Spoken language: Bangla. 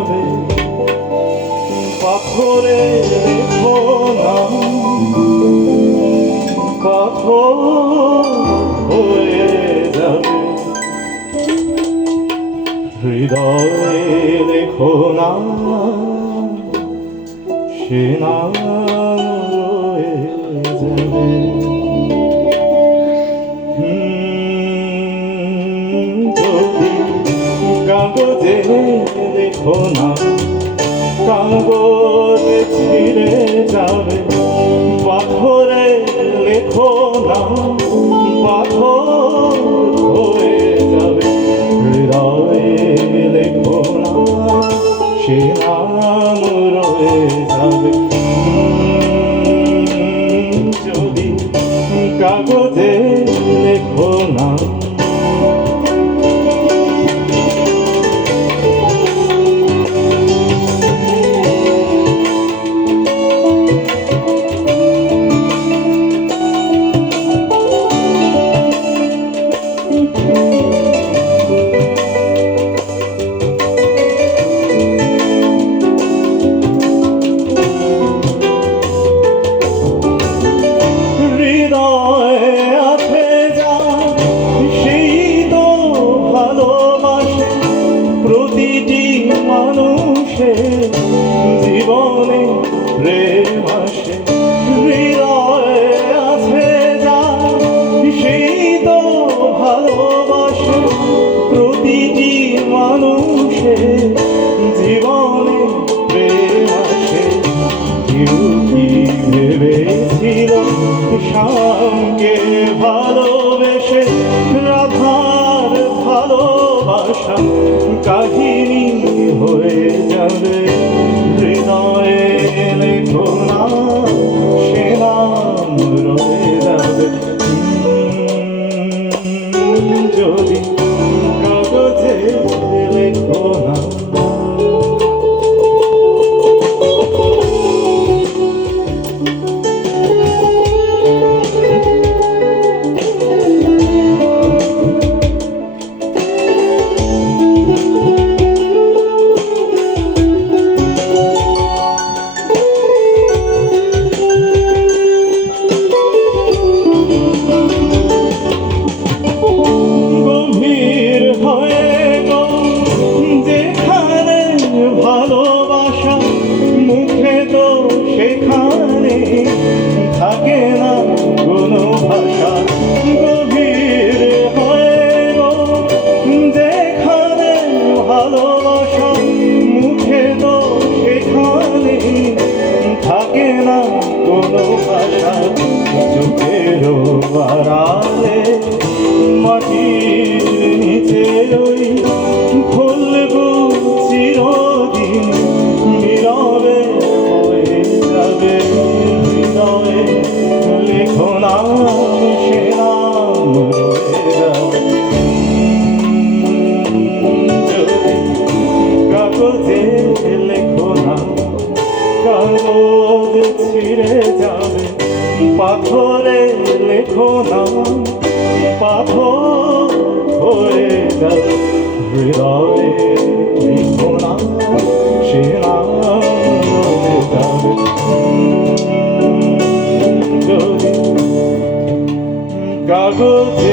যাবে পাথরে লেখো নাম, পাথর হয়ে যাবে হৃদয়ে লেখো নাম, সে নাম রয়ে যাবে। যদি কাগজে লেখো না, কাগজে ছিঁড়ে যাবে, পাথরে লেখো না, পাথর হয়ে যাবে হৃদয়ে লেখো না, সে নাম রয়ে যাবে। যদি কাগজে লেখো না, প্রতিটি মানুষের জীবনে প্রেম আসে, হৃদয়ে আছে যা সেই তো ভালোবাসে। প্রতিটি মানুষের জীবনে প্রেম আসে। কেউ কি ভেবেছিল শ্যামকে ভালোবেসে রাধার ভালোবাসা কাহিনী হয়ে যাবে হৃদয়ে লেখো না, সে নাম রয়ে যাবে। যদি কাগজে লেখো না, ভালোবাসা মুখে তো সেখানে থাকে না কোনো ভাষা। গভীর হয়ে গো যেখানে ভালোবাসা মুখে তো সেখানে থাকে না কোনো ভাষা। চোখের আড়ালে মাটির নিচে ওই ফুলগুলো চিরদিন নীরবে হয়ে যাবে হৃদয়ে লেখো নাম, সে নাম রয়ে যাবে। যদি কাগজে লেখো না, কাগজ ছিঁড়ে যাবে, পাথরে লেখো না, পাথর হয়ে যাবে হৃদয়ে লেখো না, সে নাম রয়ে যাবে। যদি কাগজে